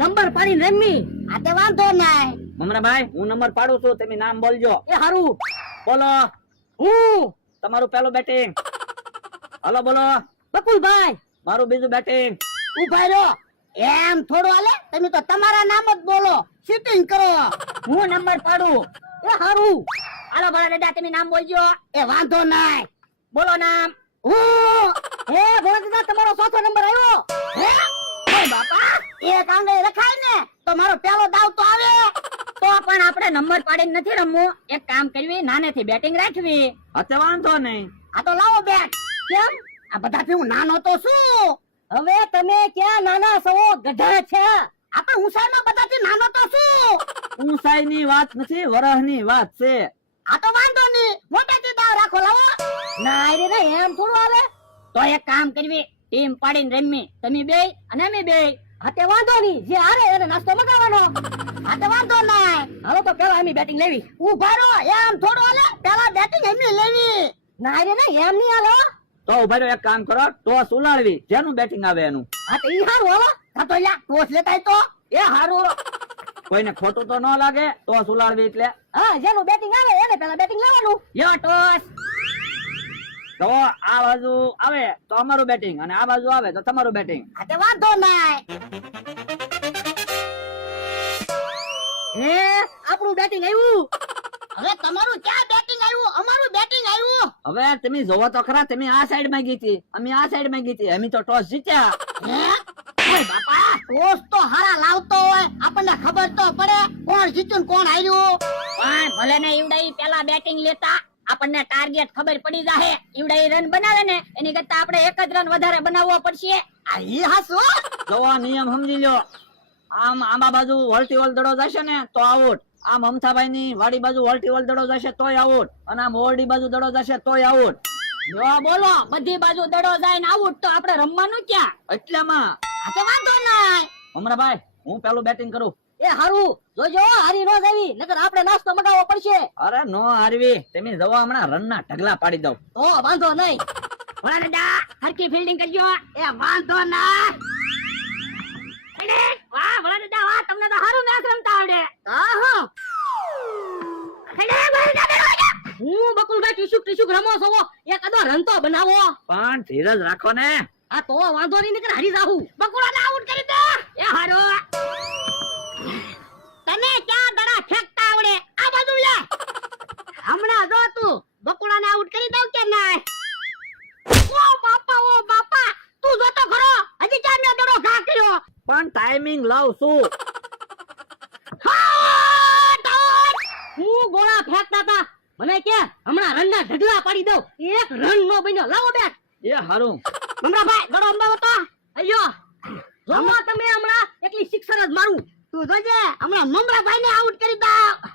Number પાડીને રમી. આ તે વાંધો નહીં મમરાભાઈ હું નંબર પાડું છું તમે નામ બોલજો. એ હારું. બોલો. હું? તમારું પહેલું બેટિંગ હલો બોલો. બકુલભાઈ. મારું બીજું બેટિંગ ઊભા રહ્યો એમ થોડું હાલે? તમે તો તમારા નામ જ બોલો. શૂટિંગ કરો. હું નંબર પાડું. એ હારું. હાલો ભલા દાદા તમે નામ બોલજો. એ વાંધો નહીં બોલો નામ. હું? હે ભોળા દાદા તમારો ચોથો નંબર આવ્યો. હે? બાપા. એક આંગળી રખાય ને તો મારો પેલો દાવ તો આવે. તો પણ આપણે નંબર પાડીને નથી રમવું. એક કામ કરવી નાનેથી બેટિંગ રાખવી. અચ્છા વાંધો નહીં. આ તો લાવો બેટ કેમ? આ બધાથી હું નાનો તો શું હવે તમે ક્યાં નાના છો? ગધા છે. આપણે ઉંચાઈમાં બધાથી નાનો તો શું ઊંચાઈ ની વાત નથી વરહની વાત છે. આ તો વાંધો નહીં. મોટેથી દાવ રાખો લાવો. ના રે ના એમ થોડું આવે. તો એક કામ કરવી ટીમ પાડીને રમવી તમે બે અને અમે બે હાતે વાંધો નહીં. જે આરે એને નાસ્તો મગાવવાનો. તો વાંધો નહીં. હાલો તો પેલા એમની બેટિંગ લેવી. ઊભા રહો. એમ થોડો હાલે. પેલા બેટિંગ એમની લેવી. ના રે ના એમ નહીં હાલો તો ઊભા રહ્યો, એક કામ કરો. ટોસ ઉલાડવી જેનું બેટિંગ આવે એનું. હા તો ઈ હારું હાલો. હા તો લ્યા ટોસ લેતા તો. એ હારું. કોઈને ખોટું તો ન લાગે. ટોસ ઉલાડવી એટલે. હા જેનું બેટિંગ આવે એને પેલા બેટિંગ લેવાનું. યો ટોસ. તો આ બાજુ આવે તો અમારું બેટિંગ અને આ બાજુ આવે તો તમારું બેટિંગ આ તો વાંધો નહીં. હે આપણું બેટિંગ આવ્યું? હવે તમારું ક્યાં બેટિંગ આવ્યું? અમારું બેટિંગ આવ્યું. હવે તમે જોવો તો ખરા તમે આ સાઈડમાં ગીતી અમે આ સાઈડમાં ગીતી અમે તો ટોસ જીત્યા. હે? ઓય બાપા ટોસ તો હારા લાવતો હોય. આપણને ખબર તો પડે કોણ જીત્યું ને કોણ હાર્યું. પણ ભલે ને ઈવડાઈ પેલા બેટિંગ લેતા. આપણને ટાર્ગેટ ખબર પડી જાહે ઈવડાઈ રન બનાવે ને એની કરતા આપણે એક જ રન વધારે બનાવવો પડશે. આ ઈ હાસો. જોવા નિયમ સમજી લ્યો. આમ આંબા બાજુ વળતી વળ દડો જશે ને તો આઉટ આમ અમથાભાઈ ની વાડી બાજુ વળતી વળ દડો જશે તોય આઉટ અને આમ ઓરડી બાજુ દડો જશે તોય આઉટ જો બોલો બધી બાજુ દડો જાય ને આઉટ તો આપણે રમવાનું ક્યાં? એટલામાં. વાંધો નહીં. હમણાં હું પેલું બેટિંગ કરું. એ હારું જોજો હારી નો જાવી નકર આપણે નાસ્તો મગાવવો પડશે. અરે નો હારવી તમે જવો હમણાં રન ના ઢગલા પાડી દઉં. તો વાંધો નહીં. ઓલા દાદા હરકી ફિલ્ડિંગ કરજો એ વાંધો ના. વાહ ભલા દાદા વાહ તમને તો હારું મેચ રમતા આવડે. હા. હા. હું બકુલભાઈ ટીશુક ટીશુક રમો છો એક આદો રન બનાવો. પણ ધીરજ રાખો ને. આ તો વાંધો નહીં નકર હારી જાહું બકુલાને આઉટ પણ ટાઈમિંગ લઉં છું હું ગોળા ફેંકતા હતા મને કે હમણાં રનના ઢગલા પાડી દઉં. એક રન નો બન્યો. લાવો બેટ. એ હારું. મમરાભાઈ ગળો અંબાવો તો? અયો જોમો તમે હમણાં. એટલી સિક્સર જ મારું. તું જોજે હમણાં મમરાભાઈ ને આઉટ કરી દઉં.